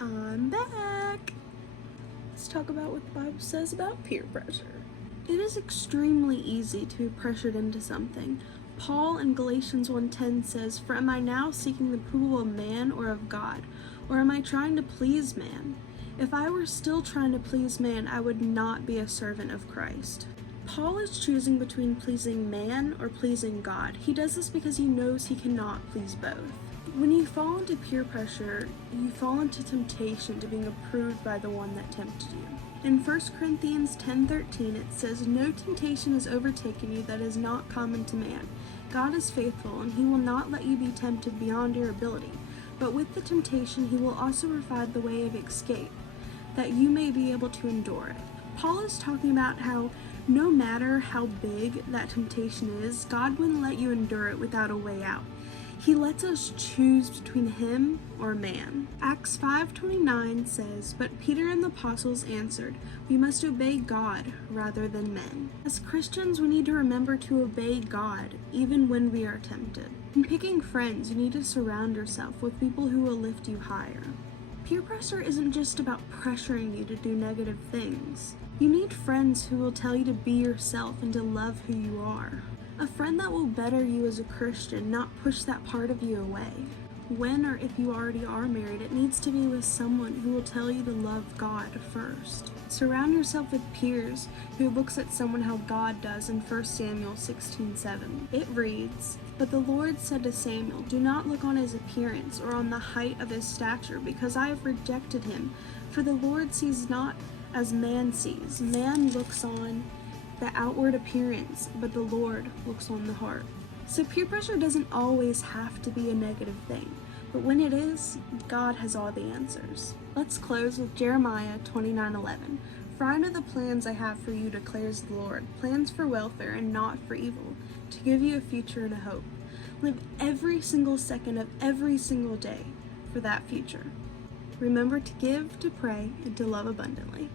I'm back. Let's talk about what the Bible says about peer pressure. It is extremely easy to be pressured into something. Paul in Galatians 1:10 says, "For am I now seeking the approval of man or of God? Or am I trying to please man? If I were still trying to please man, I would not be a servant of Christ." Paul is choosing between pleasing man or pleasing God. He does this because he knows he cannot please both. When you fall into peer pressure, you fall into temptation to being approved by the one that tempted you. In 1 Corinthians 10:13 it says, "No temptation has overtaken you that is not common to man. God is faithful, and he will not let you be tempted beyond your ability. But with the temptation he will also provide the way of escape, that you may be able to endure it." Paul is talking about how no matter how big that temptation is, God wouldn't let you endure it without a way out. He lets us choose between him or man. Acts 5:29 says, "But Peter and the apostles answered, 'We must obey God rather than men.'" As Christians, we need to remember to obey God even when we are tempted. In picking friends, you need to surround yourself with people who will lift you higher. Peer pressure isn't just about pressuring you to do negative things. You need friends who will tell you to be yourself and to love who you are. A friend that will better you as a Christian, not push that part of you away. When or if you already are married, it needs to be with someone who will tell you to love God first. Surround yourself with peers who looks at someone how God does in 1 Samuel 16:7. It reads, "But the Lord said to Samuel, 'Do not look on his appearance or on the height of his stature, because I have rejected him. For the Lord sees not as man sees. Man looks on the outward appearance, but the Lord looks on the heart.'" So peer pressure doesn't always have to be a negative thing, but when it is, God has all the answers. Let's close with Jeremiah 29:11. "For I know the plans I have for you, declares the Lord, plans for welfare and not for evil, to give you a future and a hope." Live every single second of every single day for that future. Remember to give, to pray, and to love abundantly.